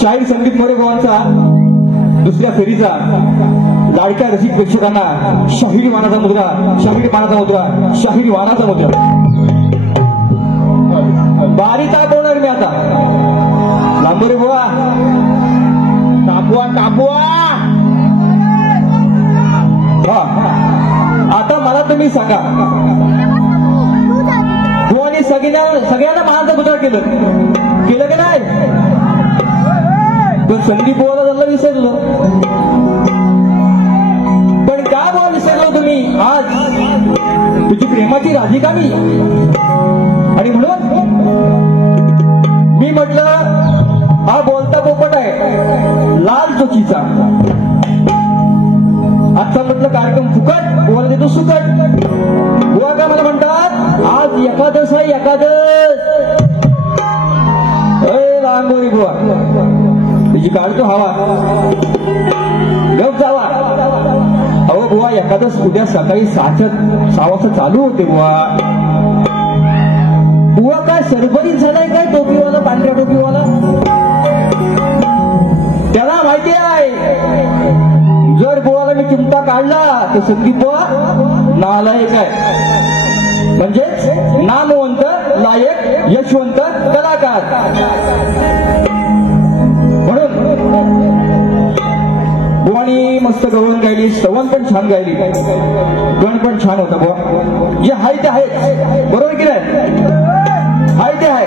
शाहीर संगीत मोरे भावांचा दुसऱ्या फेरीचा लाडक्या रसिक प्रेक्षकांना शाहिरी वाणाचा मुद्रा, शाहिरी वाणाचा मुद्रा, शाहिरी वाणाचा मुद्रा बारीचा बोलणार मी आता. लांबोरे बुवा कापुआ. आता मला तुम्ही सांगा, बुवानी सगळ्यांना मानाचा मुद्रा केलं का नाही? पण संदीप बुवाला त्यांना विसरलं. पण का बुवा विसरलो तुम्ही? आज तुझी प्रेमाची राधिका मी. आणि म्हणून मी म्हटलं हा बोलता पोपट आहे लाल चोचीचा. आजचा म्हटलं कार्यक्रम फुकट, बुवाला देतो सुकट. बुवा का मला म्हणतात आज एकादश आहे, एकादश. लांबोरी बुवा तुझी काढतो हवा गप जावा. अहो बुवा एकादश उद्या सकाळी 6 वाजता चालू होते बुवा. बुवा काय सरबरीत झालाय काय टोपीवाला, पांढऱ्या टोपीवाला? त्याला माहिती आहे जर बुवाला मी चिमटा काढला तर संदीप बुवा नालायक आहे. म्हणजेच नामवंत, लायक, यशवंत कलाकार. म्हणून बुवानी मस्त गवळण गायली, स्तवन पण छान गायली, गण पण छान होता बुवा. जे हाय ते आहे, बरोबर की नाही? हाय ते आहे.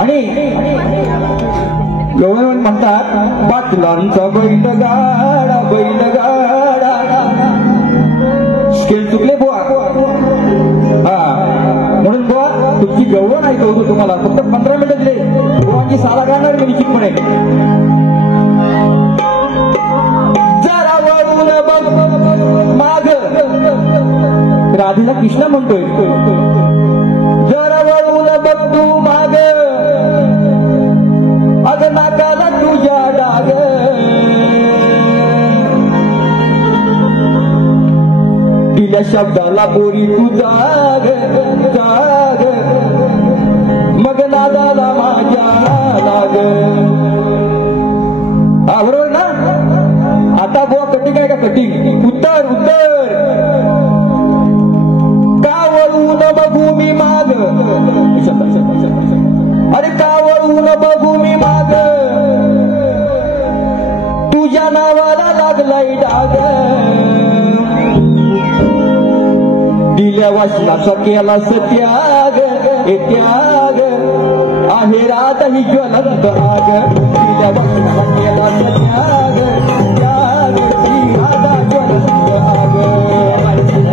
आणि गवळण म्हणतात पाटलांचा बैलगाडा, बैलगाडा. स्केल चुकले बुवा. म्हणून बुवा तुमची गवळण ऐकवतो तुम्हाला. फक्त 15 मिनिटं दिले. बुवांची साला काढणार मी निश्चितपणे. जरा वळून बघ माग, राधेला कृष्णा म्हणतोय. जरा वळून बघ तू माग, अग नाकाला तुझ्या डाग. दिल्या शब्दाला पोरी तू जाग जाग, मग नादाला माझ्या लाग. हा बरोबर ना? आता बुवा कटिंग आहे का? कटिंग. उत्तर उत्तर. का वळून बघू मी माग, अरे का वळून बघू मी माग, तुझ्या नावाला लागलाय डाग. दिल्या वाचनाचा केला सत्याग, हे त्याग आहे रात ही ज्वलंत आग. दिल्या वाचनाचा केला सत्याग, त्याग ही राधा ज्वलंत आग.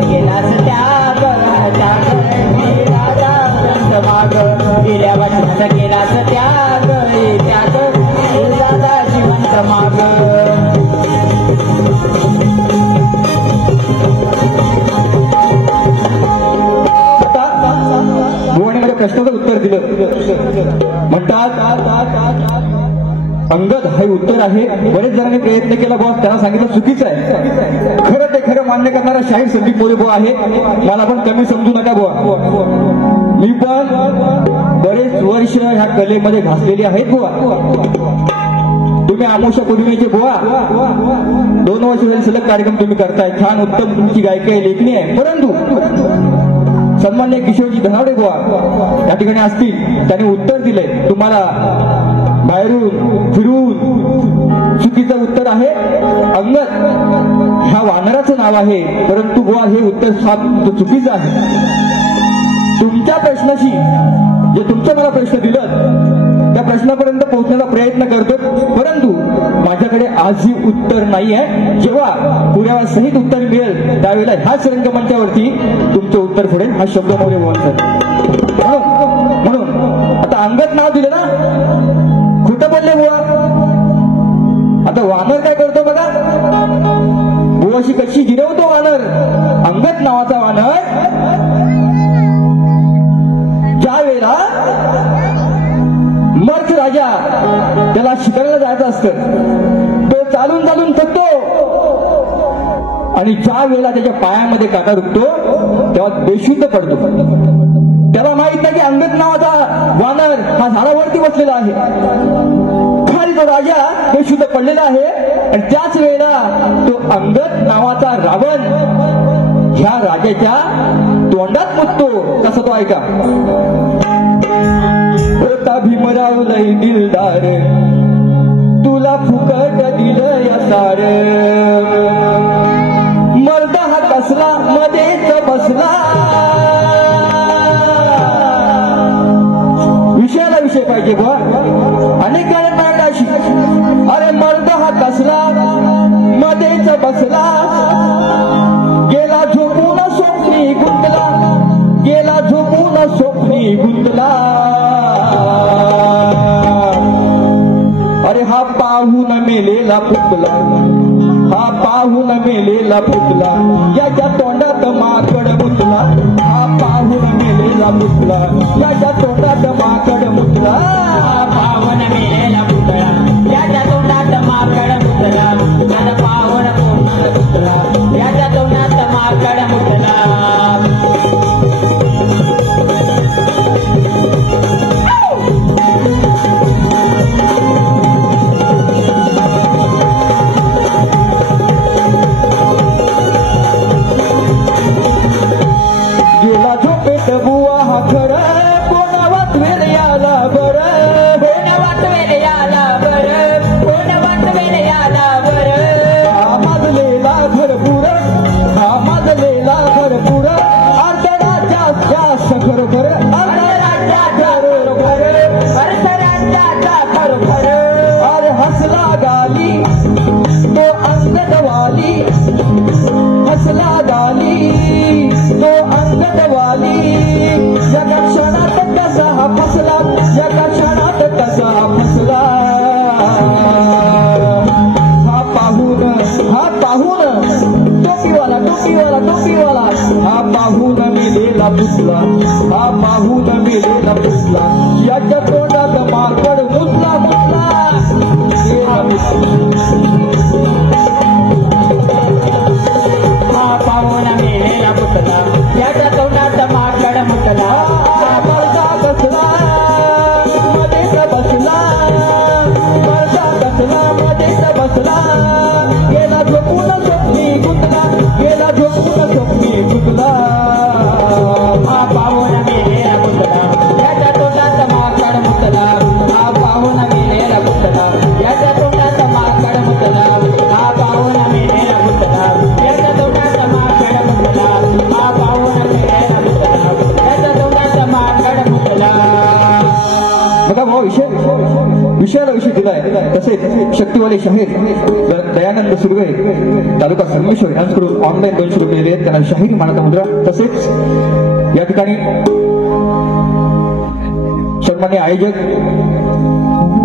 केला सत्याग, त्याग ही राधा ज्वलंत आग. दिल्या वाचनाचा केला सत्याग, हे त्याग ही राधा जिवंत माग. प्रश्नाचं उत्तर दिलं. म्हणतात अंगद हे उत्तर आहे. बरेच जणांनी प्रयत्न केला बुवा, त्यांना सांगितलं चुकीचं आहे. खरं ते खरं मान्य करणारा शाहीर संदीप मोरे बुवा आहे. मला पण कमी समजू नका बुवा. मी पण बरेच वर्ष ह्या कलेमध्ये घासलेली आहेत बुवा. तुम्ही आमोशा पौर्णिमेचे बुवा 2 वर्ष झाले सलग कार्यक्रम तुम्ही करताय. छान उत्तम तुमची गायकी आहे, लेखणी आहे. परंतु सन्मान्य किशोरजी धनावडे बुवा या ठिकाणी असतील, त्यांनी उत्तर दिलंय तुम्हाला बाहेरून फिरून. चुकीचं उत्तर आहे. अंगद ह्या वानराचं नाव आहे, परंतु बुवा हे उत्तर चुकीचं आहे. तुमच्या प्रश्नाशी जे तुमचं मला प्रश्न दिलं त्या प्रश्नापर्यंत पोहोचण्याचा प्रयत्न करतो, परंतु माझ्याकडे आजही उत्तर नाही आहे. जेव्हा पुऱ्याला सहित उत्तर मिळेल त्यावेळेला ह्याच रंगमंचावरती तुमचं उत्तर फोडेल. हा शब्द मोरे बोलतात. म्हणून आता अंगद नाव दिलं ना, खोटं बोलले बुवा. आता वानर काय करतो बघा, बुवाशी कशी जिरवतो वानर. अंगद नावाचा वानर ज्या वेळेला मर्च राजा त्याला शिकायला जायचं असतं, तो चालून चालून थकतो आणि ज्या वेळेला त्याच्या पायामध्ये काटा रुकतो तेव्हा बेशुद्ध पडतो. त्याला माहित नाही की अंगद नावाचा वानर हा झाडावरती बसलेला आहे. खाली तो राजा बेशुद्ध पडलेला आहे आणि त्याच वेळेला तो अंगद नावाचा रावण ह्या राजाच्या तोंडात मुततो. कसं तो ऐका. होता भीमराव लय दिलदार तुला फुकट दिलं या सार. मर्द हा कसला मध्येच बसला. विषयाला विषय पाहिजे बुवा. अनेक कारण नायकाशी. अरे मर्द हा कसला मध्येच बसला. गेला झोपून स्वप्नी गुंतला. गेला झोपून स्वप्नी गुंतला. अरे हा पाहून मेलेला पुतला. हा पाहून मेलेला पुतला. याच्या तोंडात माकड मुतला. हा पाहून मेलेला पुतला. याच्या तोंडात माकड मुतला. हा पाहून मेलेला पुतळा. याच्या तोंडात माकड मुतला. माझा पाहून पूर्ण पुतळा. याच्या तोंडात माकड मुतला. गेला झोपेत बुवा हा खरं. कोण वाचवेल याला बरं. कोण वाटवेल याला बरं. कोण वाटवेल याला बरं. हा माजलेला भरपूर. हा माजलेला भरपूर. अर्धराच्या जास्त खरोखर. अर्धराज्याचा खरोखर. अर्धराज्याचा खरोखर. अरे हसला गाली तो अंगदवाली. हसला गाली तो अंगदवाली. जगा क्षणात कसा हा फसला. जगा क्षणात कसा हा फसला. हा पाहून टोपीवाला टोपीवाला टोपीवाला. हा पाहून मेलेला पुसला. हा पाहून मेलेला पुसला. याच्या तोंडात माकड मुतला मुतला. हा पाहून मेलेला पुतळा. याच्या तोंडात माकड मुतला. हा मर्दा कसला मध्येच बसला. मर्दा कसला मध्येच बसला. गेला झोपून स्वप्नी गुंतला. गेला झोपून स्वप्नी गुंतला. हा पाहून मेलेला पुतळा. याच्या तोंडात माकड मुतला. हा पाहून मेलेला पुतळा. याच्या तोंडात माकड मुतला. हा पाहून मेलेला पुतळा. याच्या तोंडात माकड मुतला. हा पाहून मेलेला पुतळा. याच्या तोंडात माकड मुतला. बघा भाऊ विषयाला विषय दिलाय. तसेच शक्तीवाले शाहीर दयानंद सुर्वे तालुका संगमेश्वर यांच्याकडून ऑनलाईन 200 रुपये दिले आहेत. त्यांना शाहिरी मानाचा मुद्रा. तसेच या ठिकाणी सन्मान्य आयोजक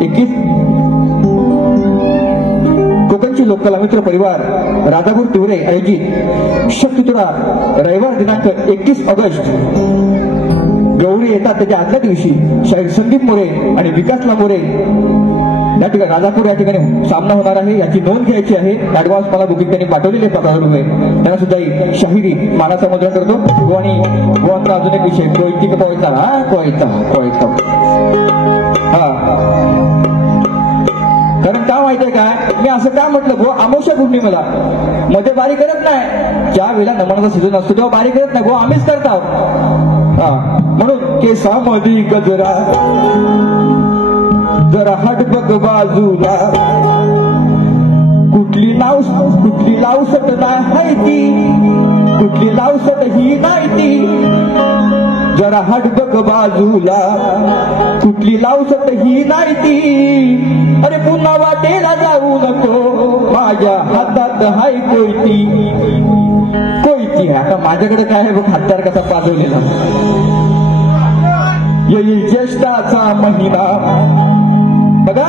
21 कोकणची लोककला मित्र परिवार राजापूर तिवरे आयोजित शक्तितुरा रविवार दिनांक 21 ऑगस्ट गौरी येतात त्याच्या आदल्या दिवशी शाहीर संदीप मोरे आणि विकासला मोरे या ठिकाणी राजापूर या ठिकाणी सामना होणार आहे. याची नोंद घ्यायची आहे. ऍडव्हान्स मला बुकिंग त्यांनी पाठवलेले 5,000 रुपये. त्यांना सुद्धा शाहिरी मानाचा मुद्रा करतो. आणि गोवांचा अजून एक विषय कोयती कोयता कोयता. हा कारण का माहितीये का मी असं का म्हटलं गो अमावस्या पौर्णिमेला मध्ये बारी करत नाही. ज्या वेळेला नमनाचा सीझन असतो तेव्हा बारी करत नाही. गो आम्हीच करतो. हा म्हणून केसामध्ये गजरा जरा हट बघ बाजूला. कुठली लावसट नाही ती. कुठली लावसट ही नाही ती. जरा हट बघ बाजूला. कुठली लावसट ही नाही ती. अरे पुन्हा वाटेला जाऊ नको. माझ्या हातात हाय कोयती. कोयती आता माझ्याकडे काय आहे बघ हातदार कसा पाजवलेला. येईल ज्येष्ठाचा महिना. बघा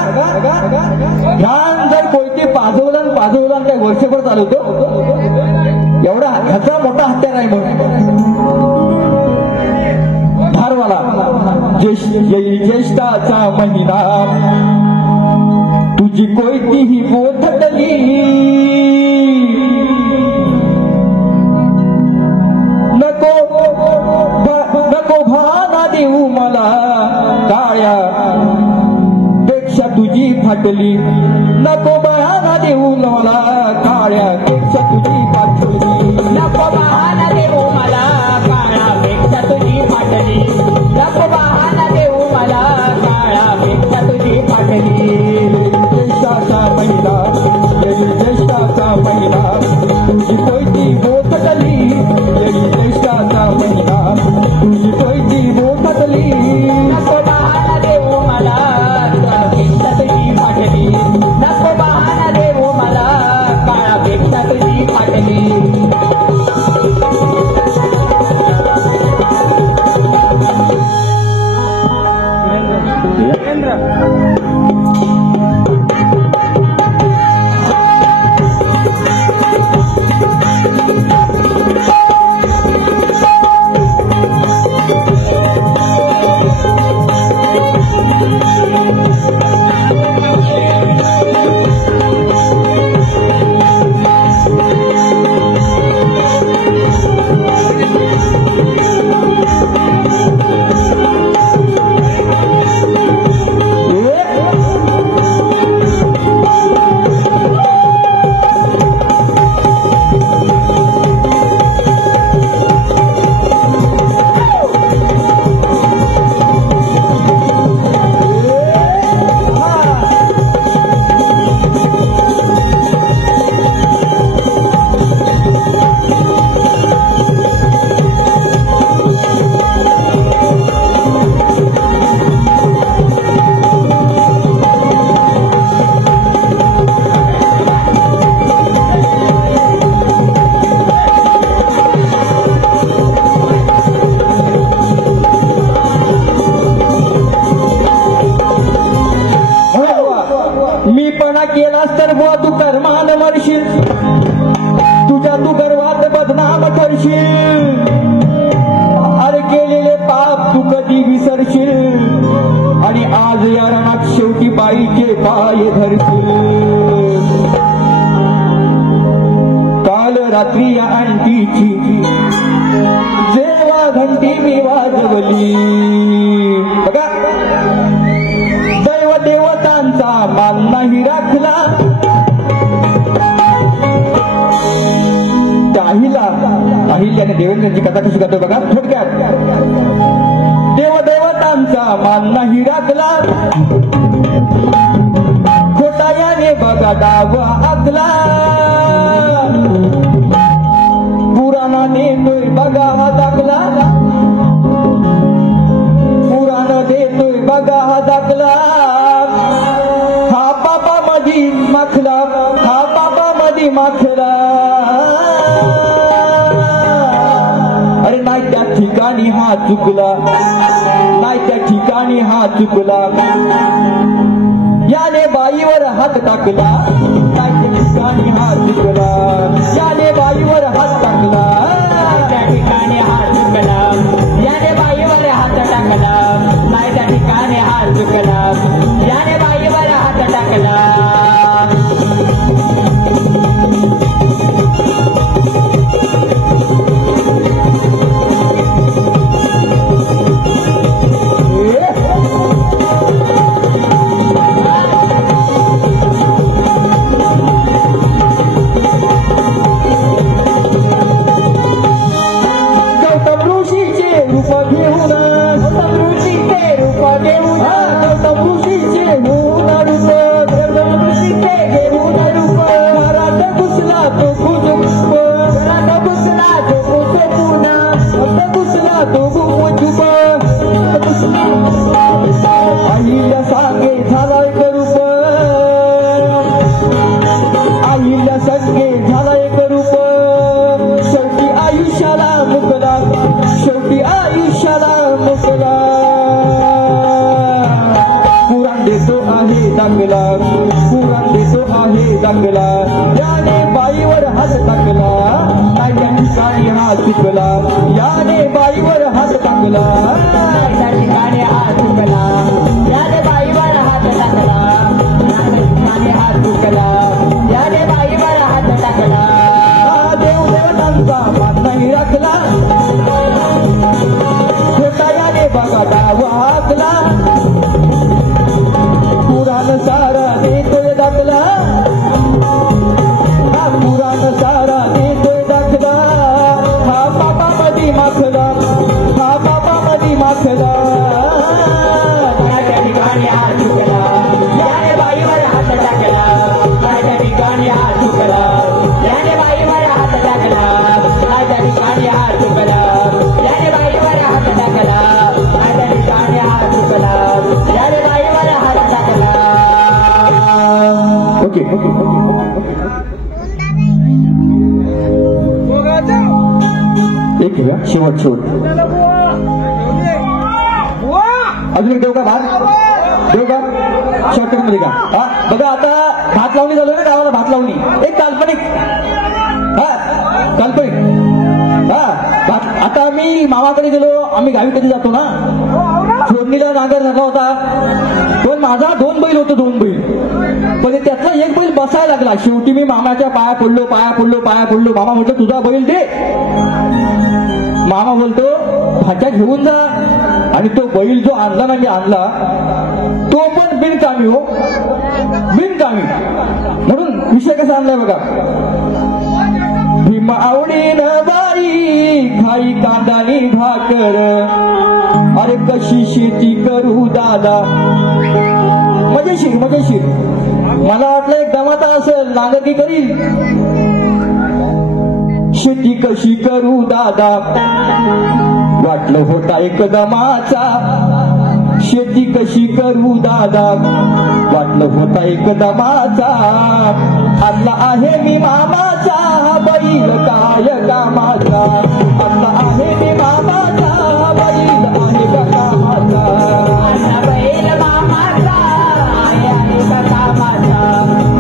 ध्यान जर कोयती पाजवलं काय वर्षभर चालवतो. एवढा ह्याचा मोठा हत्यार आहे मग धारवाला. येईल ज्येष्ठाचा महिना. तुझी कोयती ही गोधटली. फाटली नको बहाना देऊ मला काळ्या पेक्षा तुझी पाठवली नको बहाना देऊ मला काळा पेक्षा तुझी फाटली नको बहाना देऊ मला काळा पेक्षा तुझी फाटली ज्येष्ठाचा महिना ज्येष्ठाचा महिना तुझी कोयती बोथटली ज्येष्ठाचा महिना तुझी कोयती बोथटली नको बहाना देऊ मला काळा पेक्षा तुझी फाटली नको बहाना देऊ मला काळा पेक्षा तुझी फाटली केलास तर बुवा तू कर्मान मरशील तुझ्या तू गर्वात बदनाम ठरशील अरे केलेले पाप तू कधी विसरशील आणि आज या रणात शेवटी बाईचे पाय धरशील काल रात्री या आणटीची जेव्हा घंटी मी वाजवली बघा दैव देवतांचा मान नाही राखला अहिल्याने देवेंद्रांची कथा कशी करतो बघा थोडक्यात देवदेवतांचा मान नाही राखला खोटायाने बघा डावा आखला पुराणाने तोय बघा हा दाखला पुराण देतोय बघा हा दाखला हा पापा मधी माखला हा पापा मधी माखला अरे नाही त्या ठिकाणी हा चुकला नाही त्या ठिकाणी हा चुकला याने बाईवर हात टाकला नाही त्या ठिकाणी हा चुकला याने बाईवर हात टाकला त्या ठिकाणी हात चुकला याने बाईवर हात टाकला नाही त्या ठिकाणी हात चुकला याने बाईवर हात टाकला आईला सांगे झालाय करूप आईला संगे झालाय करूप शेवटी आयुष्याला मुकला शेवटी आयुष्याला मुकला पुराण देतो आहे दाखला पुराण देतो आहे दाखला याने बाईवर हात टाकला नाही त्या ठिकाणी हा चुकला याने बाईवर हात टाकला त्या ठिकाणी हात चुकला याने बाईवर हात टाकला त्या ठिकाणी हात चुकला याने बाईवर हात टाकला हा देवदेवतांचा मान नाही राखला खोटा याने बघा डावा हाकला पुराण सारा टाकला त्या ठिकाणी हात चुकला याने बाईवर हात टाकला त्या ठिकाणी हात चुकला याने बाईवर हात टाकला त्या ठिकाणी हात चुकला याने बाईवर हात टाकला त्या ठिकाणी हात चुकला याने बाईवर हात टाकला ओके एक घेऊया शेवट अजून एक देऊ का भात देऊ का शॉर्टकट मध्ये का हा बघा आता भात लावणी झालं ना गावाला भात लावणी एक काल्पनिक हा भात आता आम्ही मामाकडे गेलो आम्ही गावी कधी जातो ना फोडणीला नांगर झाला होता पण माझा 2 बैल होतो 2 बैल पण त्यातला एक बैल बसायला लागला शेवटी मी मामाच्या पाया पडलो मामा म्हटलं तुझा बैल दे मामा बोलतो भाच्या घेऊन जा आणि तो बैल जो आणला ना मी आणला तो पण बिनकामी बिनकामी म्हणून विषय कसा आणलाय बघा भीमा आवडीन बाई खाई कांदानी भाकर अरे कशी शेती करू दादा मजेशीर मला वाटलं एक दमाता असेल नागरिक करील शेती कशी करू दादा वाटलं होता एक दमाचा शेती कशी करू दादा वाटलं होता एक दमाचा आपला आहे मी मामाचा बैल काय कामाचा आपला आहे मी मामाचा बैल आहे का कामाचा आता बैल मामाचा आहे का कामाचा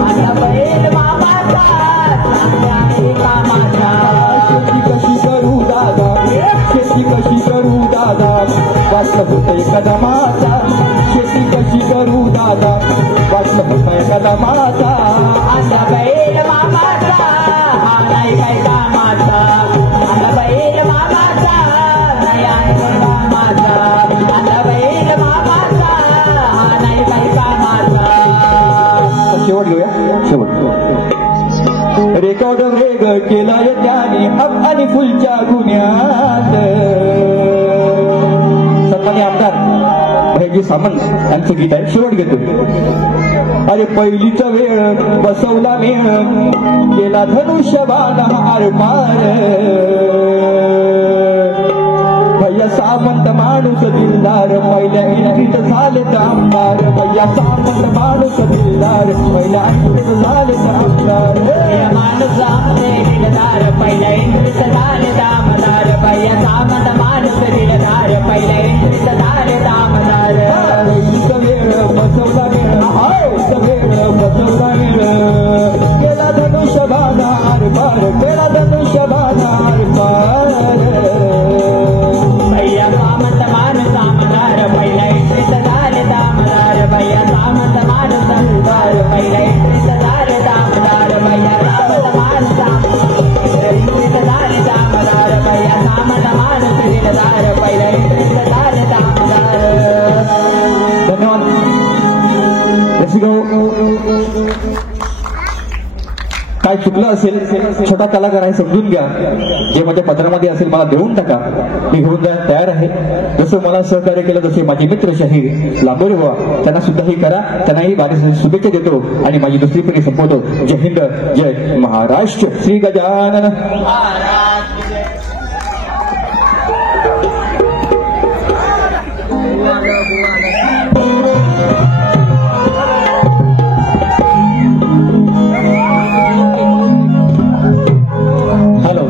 आता बैल मामाचा आहे कामाचा शेती कशी करू दादा शेती कशी करू दादा वाटलं होतं एका दमाचा शेती कशी करू दादा वाटलं होतं एका दमाचा आता बैल मामाचा हा नाही काय कामाचा आता बैल मामाचा नाही आहे काय कामाचा आता बैल मामाचा हा नाही काय कामाचा शेवट घेऊया शेवट रेकॉर्ड वेग केलाय त्याने हब आणि फुलच्या गुन्ह्यात सत्ताने आमदार भैजी सामंत यांचं गीत आहे शेवट घेतो अरे पहिलीच वेळ बसवला मेळ केला धनुष्यबाण आरपार भैया सामंत माणूस दिलदार पहिल्या एंट्रीत झाले आमदार भैया सामंत माणूस दिलदार पहिल्या एंट्रीत झाले आमदार माणूस आमचे दिलदार पहिल्या एंट्रीत झाले दामदार भैया सामंत माणूस दिलदार पहिल्या एंट्रीत झाले दामदार पहिलीच वेळ बसवला वेळ बसवला वेळ केला धनुष्यबाण आरपार केला धनुष्यबाण आरपार भैया सामंत माणूस आमदार पहिल्या एंट्रीत झाले दामदार भैया सामंत माणूस आमदार पहिल्या एंट्रीत झाले दामदार भैया सामंत माणूस एंट्रीत झाले दामदार भैया सामंत माणूस दिलदार पहिल्या एंट्रीत झाले दामदार धन्यवाद रसिको काय चुकलं असेल छोटा कलाकार आहे समजून घ्या जे माझ्या पत्रामध्ये असेल मला देऊन टाका मी घेऊन जायला तयार आहे जसं मला सहकार्य केलं तसे माझे मित्र शाहीर लांबोरे व्हा त्यांना सुद्धाही करा त्यांनाही बारीक शुभेच्छा देतो आणि माझी दुसरी पिढी संपवतो जय हिंद जय महाराष्ट्र श्री गजानन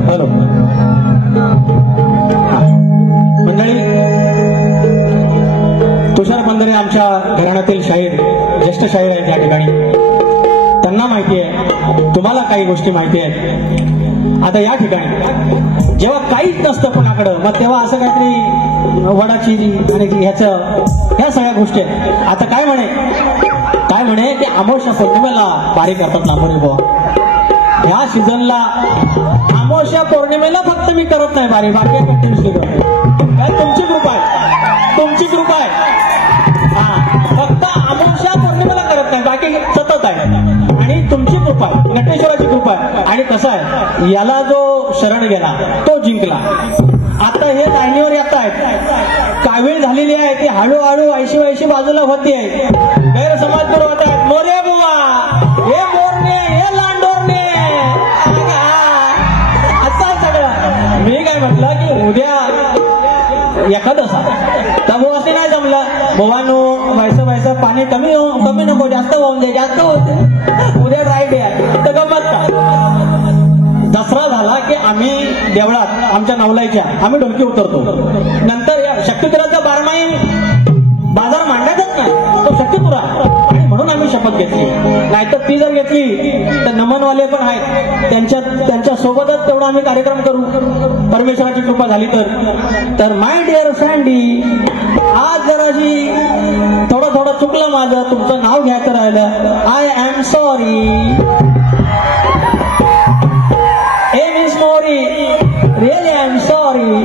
हॅलो मंडळी तुषार बंदरे आमच्या घराण्यातील शाहीर ज्येष्ठ शाहीर आहेत या ठिकाणी त्यांना माहिती आहे तुम्हाला काही गोष्टी माहिती आहेत आता या ठिकाणी जेव्हा काहीच नसतं कोणाकडं मग तेव्हा असं काहीतरी वडाची आणि ह्या सगळ्या गोष्टी आहेत आता काय म्हणे की अमावस्या पौर्णिमेला बारी करतात लांबोरे बुवा ह्या सीझनला अमावस्या पौर्णिमेला फक्त मी करत नाही बारी बाकी कंटिन्युअसली करतो काय तुमची कृपा आहे हा फक्त अमावस्या पौर्णिमेला करत नाही बाकी सतत आहे आणि तुमची कृपा आहे नटेश्वराची कृपा आहे आणि कसं आहे याला जो शरण गेला तो जिंकला आता हे लाईनीवर येत आहेत कावीळ झाली झालेली आहे ती हळूहळू ऐशी बाजूला होती आहे. गैरसमज दूर होत आहेत. मोरे बुवा, हे मोरणे, हे लांडोरणे, असं सगळं. मी काय म्हटलं की उद्या एखादं तर बुवासे नाही जमलं. बुवानो व्हायचं पाणी कमी नको, जास्त होऊन दे, जास्त होते. उद्या ड्राय डे आहे तर गमत का. दसरा झाला की आम्ही देवळात आमच्या नवलाईच्या आम्ही ढोलकी उतरतो. नंतर या शक्तिपुराचा बारमाही बाजार मांडायचाच नाही, तो शक्तिपुरा. आणि म्हणून आम्ही शपथ घेतली. नाहीतर ती जर घेतली तर नमनवाले पण आहेत, त्यांच्या सोबतच तेवढा आम्ही कार्यक्रम करू, परमेश्वराची कृपा झाली तर. माय डिअर सँडी, आज जराशी थोडं चुकलं माझं, तुमचं नाव घ्यायचं राहिलं. I am sorry. Really I am sorry.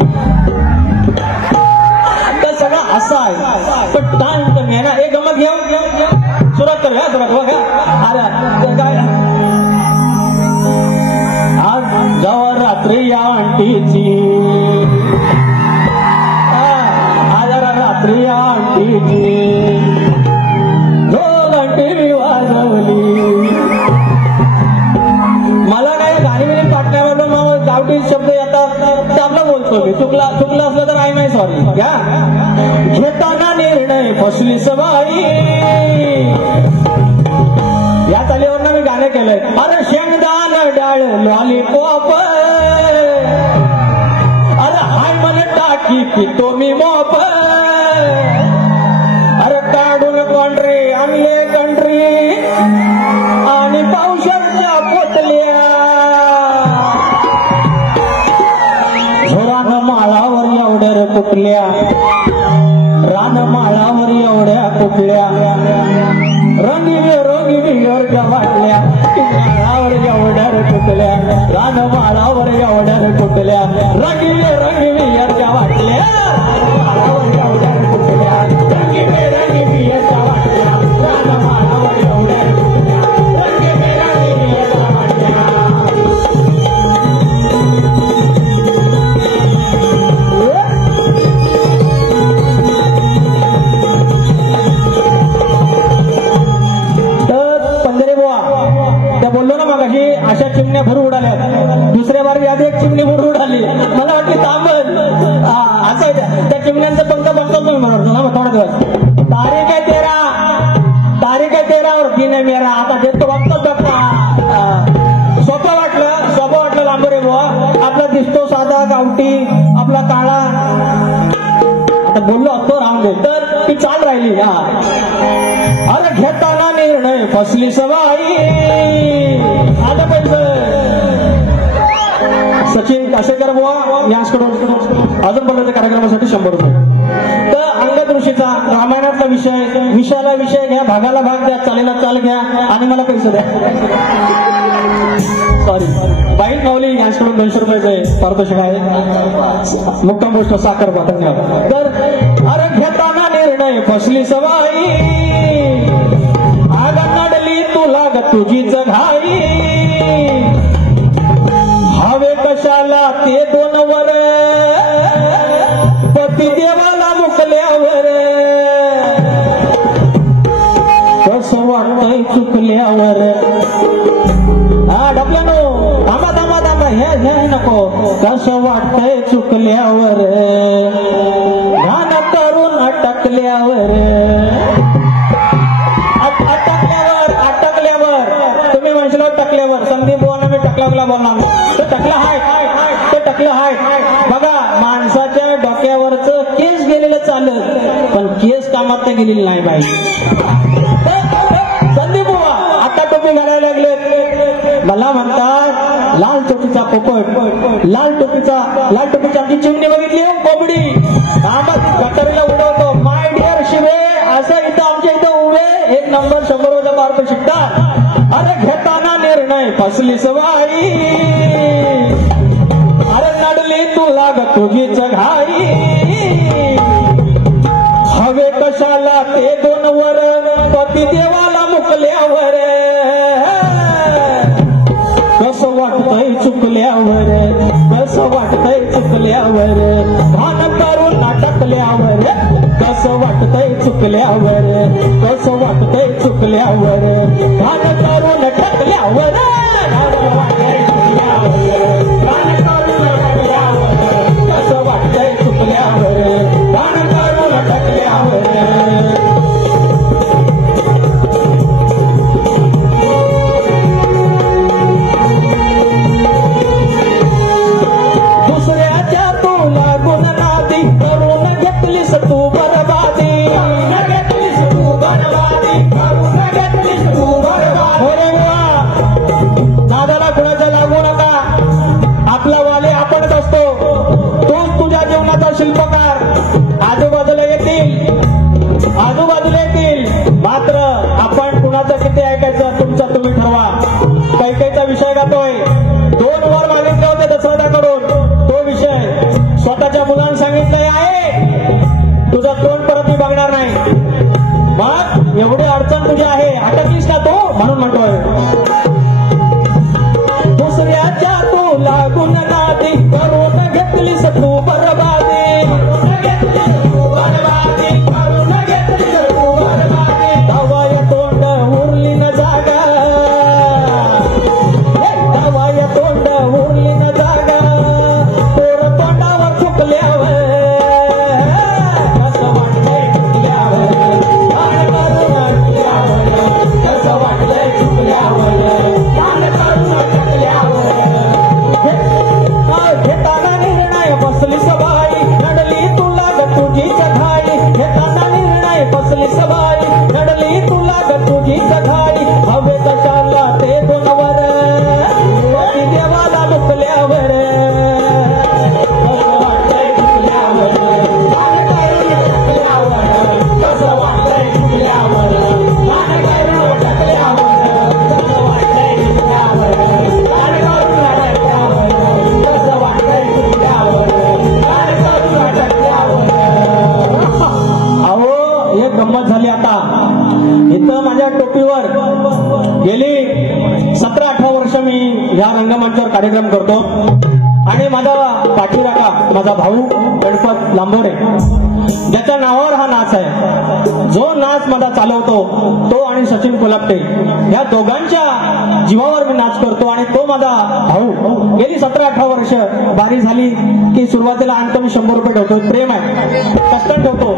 तर सगळं असं आहे, पण टाइम कमी आहे ना. एक गमत घेऊन सुरुवात करूया. सुरुवात बघा. अरे काय आज जवळ रात्री या आंटीची, आज रात्री या आंटीची 2 घंटे मी वाजवली. मला काय गाणी बिणी पाठण्यावर मग गावठी शब्द येतात ते आपलं बोलतो मी. चुकला असलं तर आय नाही सॉरी. घ्या घेताना निर्णय फसली सवाई. या तालीवर मी गाणे केलंय. अरे शेंगदाण डाळ लॉलीपॉप, अरे हाय मला टाकी पितो मी मॉप. अरे काढून कॉन्ट्री आणले कंट्री आणि पावसाच्या पोतल्या. झोरान माळावर एवढ्या कुठल्या, रान माळावर एवढ्या कुठल्या, रंगी बियरच्या वाटल्या. माळावर एवढ्या कुठल्या, रान माळावर एवढ्या कुठल्या, रंगी बियरच्या वाटल्या. माळावर एवढ्या कुठल्या, रंगी बियरच्या वाटल्या, रान माळावर एवढ्या कुठल्या, रंगी बियरच्या वाटल्या. बोललो ना मग अशा चिमण्या भरू उडाल्या. दुसऱ्या बारी आधी एक चिमणी भरू उडाली. मला वाटली तांबल असं त्या चिमण्यांचं पंख बनतो मी म्हणतो थोडा दिवस. तारीख आहे 13 और दिन है मेरा. आता देतो बघतो सोपं वाटलं लांबरे बुवा. आपला दिसतो साधा गावठी आपला काळा. आता बोललो असतो राहून दे, तर ती चाल राहिली. अरे घेताना निर्णय फसली सवाई. आता पैसे सचिन कासेकर बुवा यांच्याकडून अजून बोलण्याच्या कार्यक्रमासाठी 100 रुपये. तर अंगद ऋषीचा रामायणातला विषयाला विषय घ्या, भागाला भाग द्या, चालीला चाल घ्या आणि मला पैसे द्या. सॉरी. बाईक माऊली यांच्याकडून 200 रुपयाचे पारितोषिक आहे. मुक्काम गोष्ट साखर बा. धन्यवाद. तर अरे घेताना निर्णय फसली सवाई. आग नडली तुला ग तुझीच घाई. हवे कशाला ते 2 वर, पती देवाला मुकल्यावर. कसं वाटतंय चुकल्यावर. डबल्यानो थांबा हे नको. कसं वाटतंय चुकल्यावर, घाण करून अटकल्यावर. तुम्ही म्हणशील टकल्यावर. संदीप बुवांना मी टकल्याला बोलणार. ते टकलं हाय. बघा माणसाच्या डोक्यावरच केस गेलेलं चालत, पण केस कामात तर गेलेली नाही बाई. संदीप बुवा आता टोपी घालायला लागले. मला म्हणतात लाल टोपीचा पोपट, लाल टोपीची आमची चिमणी बघितली कोंबडी. गटारीला उडवतो. माय डिअर शिवे, असं इथं आमच्या इथं उभे 1 नंबर 100 पार्ट शिकतात. अरे घेताना निर्णय फसली सवाई. अरे नडली तुला ग तुझीच घाई. हवे कशाला ते 2 वर, पती देवाला मुकल्यावर. कसं वाटतंय चुकल्यावर, कसं वाटतंय चुकल्यावर. भान करून अटकल्यावर. कसं वाटतंय चुकल्यावर, कसं वाटतंय चुकल्यावर, घाण करून टाकल्यावर, कसं वाटतंय चुकल्यावर, घाण करून टाकल्यावर, कसं वाटतंय चुकल्यावर, घाण करून टाकल्यावर. दुसऱ्याच्या तू लागून नादी करून घेतलीस तू बरबादी, घेतलीस तू बरबादी, करून घेतलीस तू बरबादी. अरे वा, नादाला कुणाच्या लागू नका. आपला वाले आपणच असतो. तोच तुझ्या जीवनाचा शिल्पकार. आजूबाजूला येतील, आजूबाजूला येतील, मात्र आपण कुणाचं किती ऐकायचं तुमचं तुम्ही ठरवा. कैकेचा विषय गातोय, 2 वर मागितले होते दशरथाकडून, तो विषय स्वतःच्या मुलांना सांगितलंय आहे, तुझं तोंड परत मी बघणार नाही. मग एवढी अडचण तुझी आहे, अटकलीस ना तू, म्हणून म्हणतोय दुसऱ्याच्या तू लागून नादी करून घेतलीस तू बरबादी, घेतलीस तू बरबादी, करून घेतलीस तू बरबादी. दवाय तोंड उरली न जागा, दवाय तोंड उरली न जागा, पोर तोंडावर चुकल्यावर, कसं वाटतंय चुकल्यावर, घाण करून टाकल्यावर, कसं वाटतंय चुकल्यावर, घाण करून टाकल्यावर. घेताना निर्णय बसली सबाई, नडली तुला ग तुझीच घाई, घेताना निर्णय बसली सबाई, नडली तुला ग तुझीच घाई. हवे कशाला ते 2 वर, पती देवाला मुकल्यावर, कसं वाटतंय चुकल्यावर, घाण करून टाकल्यावर, कसं वाटतंय चुकल्यावर, घाण करून टाकल्यावर, कसं वाटतंय चुकल्यावर, घाण करून टाकल्यावर, कसं वाटतंय चुकल्यावर, घाण करून टाकल्यावर. अहो, एक गंमत झाली आता. इथं माझ्या टोपीवर गेली 17-18 वर्ष मी या रंगमंचावर कार्यक्रम करतो आणि माझा पाठीराखा माझा भाऊ गणपत लांबोरे, ज्याच्या नावावर हा नाच आहे, जो नाच माझा चालवतो तो आणि सचिन कोलापटे, या दोघांच्या जीवावर मी नाच करतो. आणि तो माझा भाऊ गेली 17-18 वर्ष बारी झाली की सुरुवातीला आणतो मी 100 रुपये ठेवतो, प्रेम आहे, कष्ट ठेवतो.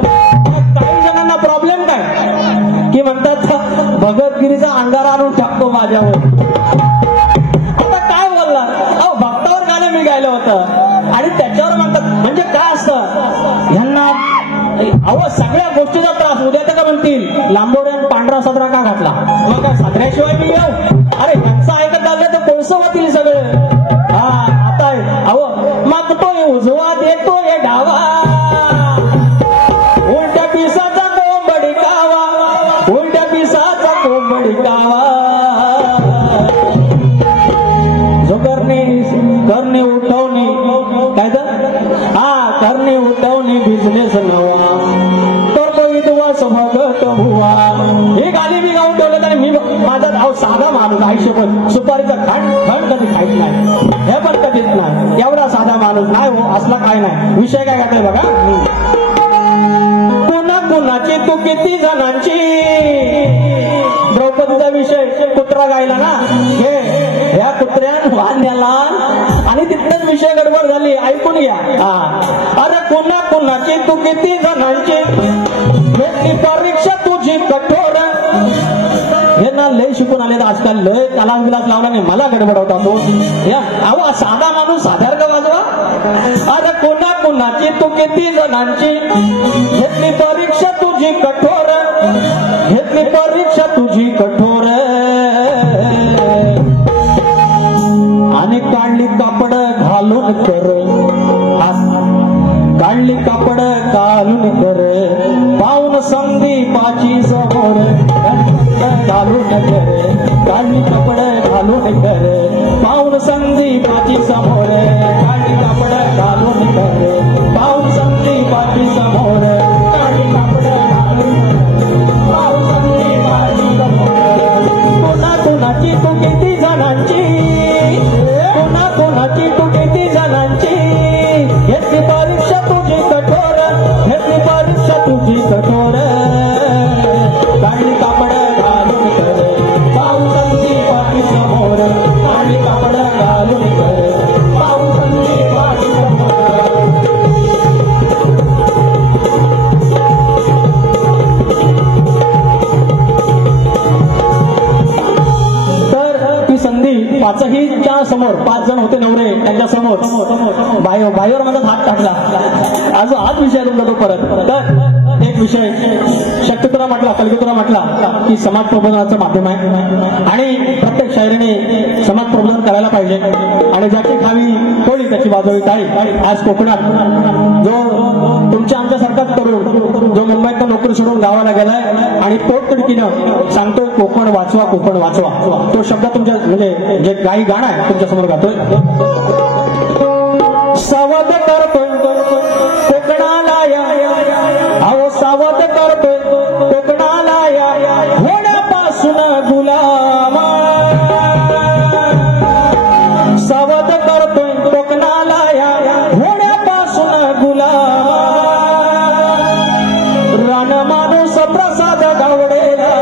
काही जणांना प्रॉब्लेम काय की म्हणतात भगतगिरीचा अंगारा आणून टाकतो माझ्यावर. आता काय बोलला, अहो भक्तावर गाणं मी गायलं होतं आणि त्याच्यावर म्हणतात, म्हणजे काय असतं ह्यांना, अहो सगळ्या गोष्टीचा त्रास. उद्या तर का म्हणतील लांबोड्यान पांढरा सदरा का घातला, मग काय सदऱ्याशिवाय मी येऊ, अरे ह्यांचं ऐकत आलं तर कोळसं होतील सगळं. हा आता अहो मागतोय उजवा देतोय डावा, उलट्या पिसाचा कोंबडी कावा, उलट्या पिसाचा कोंबडी कावा. जो करणे उठवणे काय तर, हा करणे उठवणे बिझनेस नवा, करतो विद्वास भगत हुआ. हे गाणी मी गाऊन ठेवलं तर मी माझा साधा माणूस, आयुष्यभर सुपारीचा खंड कधी खायच नाही, हे पण कधीच नाही, एवढा साधा माणूस नाही हो, असला काय नाही. विषय काय घातलाय बघा, कुणाची तू किती जणांची. द्रौपदीचा विषय कुत्रा गायला ना, हे ह्या कुत्र्यान वाढण्याला आणि तिथेच विषय गडबड झाली, ऐकून घ्या. अरे कुणाची तू किती जणांची, घेतली परीक्षा तुझी कठोर. हे ना लय शिकून आले आजकाल, लय तालाच बिलास लावला नाही, मला गडबड होता तो. अहो साधा माणूस साधारण वाजवा. अरे कुणाची तू किती जणांची, घेतली परीक्षा तुझी कठोर, घेतली परीक्षा तुझी कठोर. आणि काढली कापड घालून कर, काढली कापड घालून कर, पाऊन संदीपाची समोर घालून कर, काढली कापड घालून कर, पाऊन संदीपाची समोर, काढली कापड घालून कर, पाऊन संदीपाची समोर, काढली कापड घालून कर, पाऊन संदीपाची समोर. कुणाची तू किती जणांची, कुणाची तू किती जणांची, घेतली परीक्षा तुझी कठोर, घेतली परीक्षा तुझी कठोर. त्यांच्या समोर 5 जण होते नवरे, त्यांच्या समोर बाईवर माझा हात टाकला. अजून हाच विषय तुमचा तो परत. तर एक विषय शक्यतुरा म्हटला, कलगीतुरा म्हटला की समाज प्रबोधनाचं माध्यम आहे आणि प्रत्येक शायरीने समाज प्रबोधन करायला पाहिजे. आणि ज्याची खावी थोडी त्याची वाजवी टाळी. आज कोकणात जो तुमच्या आमच्यासारखाच तरुण जो मुंबईत नोकरी सोडून गावाला गेलाय आणि पोटतिडकीनं सांगतोय कोकण वाचवा, कोकण वाचवा, तो शब्द तुमच्या म्हणजे जे काही गाणं आहे तुमच्या समोर गातोय. सावध करतोय कोकणाला या, अहो सावध करतोय कोकणाला या, होण्यापासून गुलाम. सावध करतोय कोकणाला या, होण्यापासून गुलाम. रान माणूस प्रसाद गावडेला,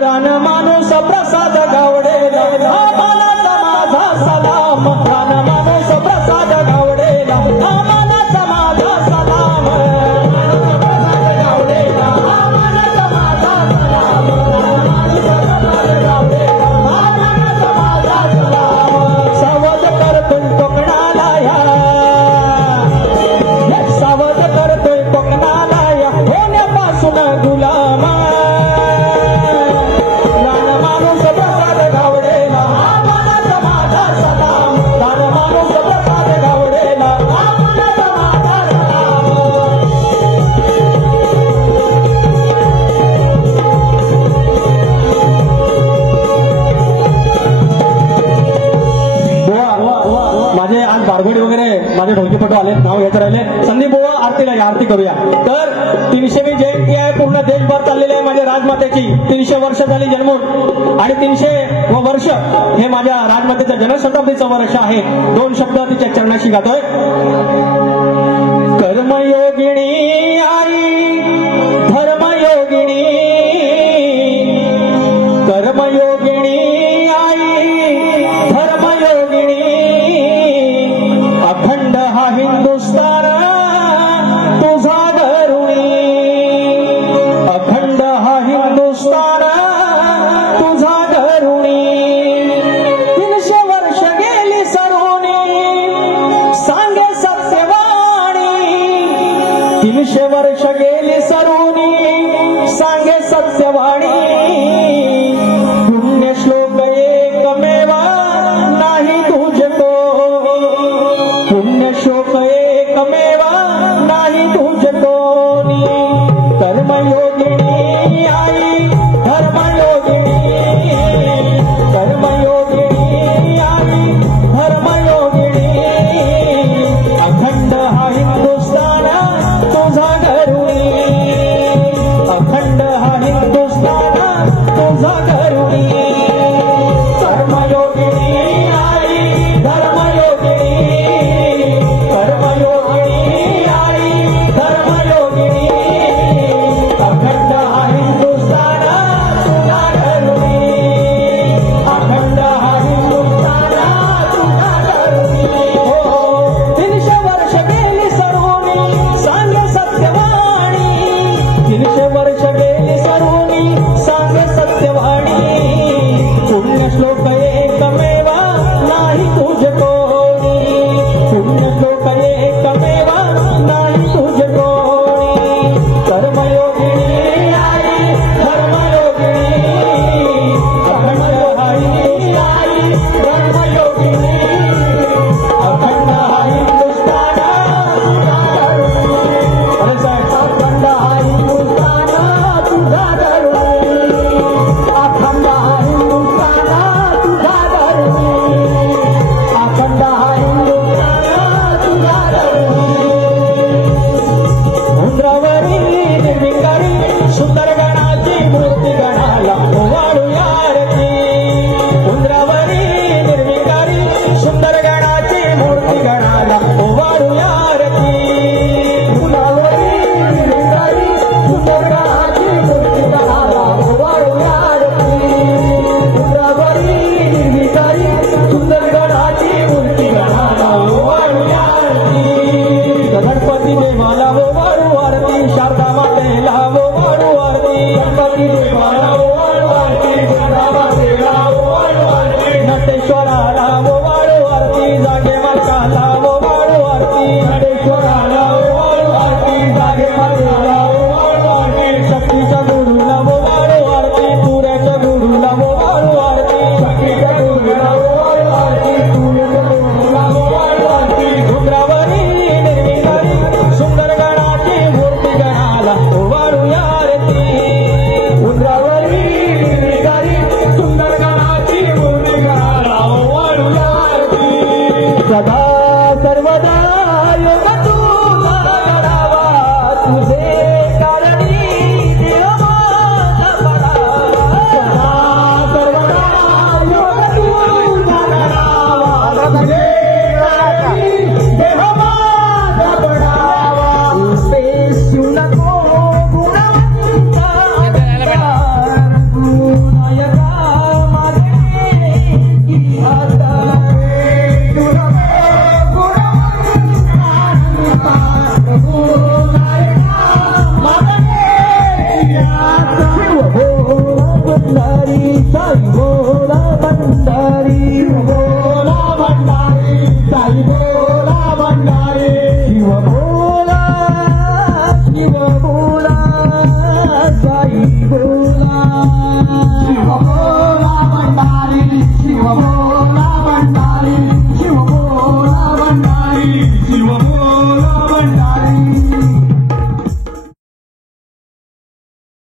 रान माणूस प्रसाद गावडेला, आम्हाला माझा सलाम. रान माणूस प्रसाद गावडेला, आम्हाला माझा सलाम. गावडेला, आम्हाला माझा सलाम. माझा सलाम. सावध करतोय कोकणाला या, सावध करतोय कोकणाला या, होण्यापासून गुलाम. रान माणूस प्रसाद गावडेला, आम्हाला माझा सलाम. रान माणूस प्रसाद गावडेला, आम्हाला माझा सलाम. बुवा, माझे आज बारगोडी वगैरे माझे ढोलकीपटू आले, नाव घेत राहिले. संदीप बुवा आरतीला या, आरती करूया. तर 300वी जयंती आहे, पूर्ण देशभर चाललेली आहे माझ्या राजमातेची. 300 वर्ष झाली जन्मून आणि 300 वर्ष हे माझ्या राजमातेच्या जनशताब्दीचं वर्ष आहे. 2 शब्द तिच्या चरणाशी गातोय. कर्मयोगिनी आई, धर्मयोगिनी, कर्मयोगिनी आई, धर्मयोगिनी. अखंड हा हिंदुस्तान तुझा धरुणी, अखंड हा हिंदुस्तान तुझा धरुणी. 300 वर्ष गेली सरुणी, सांगे सत्यवाणी. 300 वर्ष गेली सरुणी, सांगे सत्यवाणी. पुण्यश्लोक एकमेवा नाही तुझतो, पुण्यश्लोक एकमेवा नाही तुझतो. कर्मयोग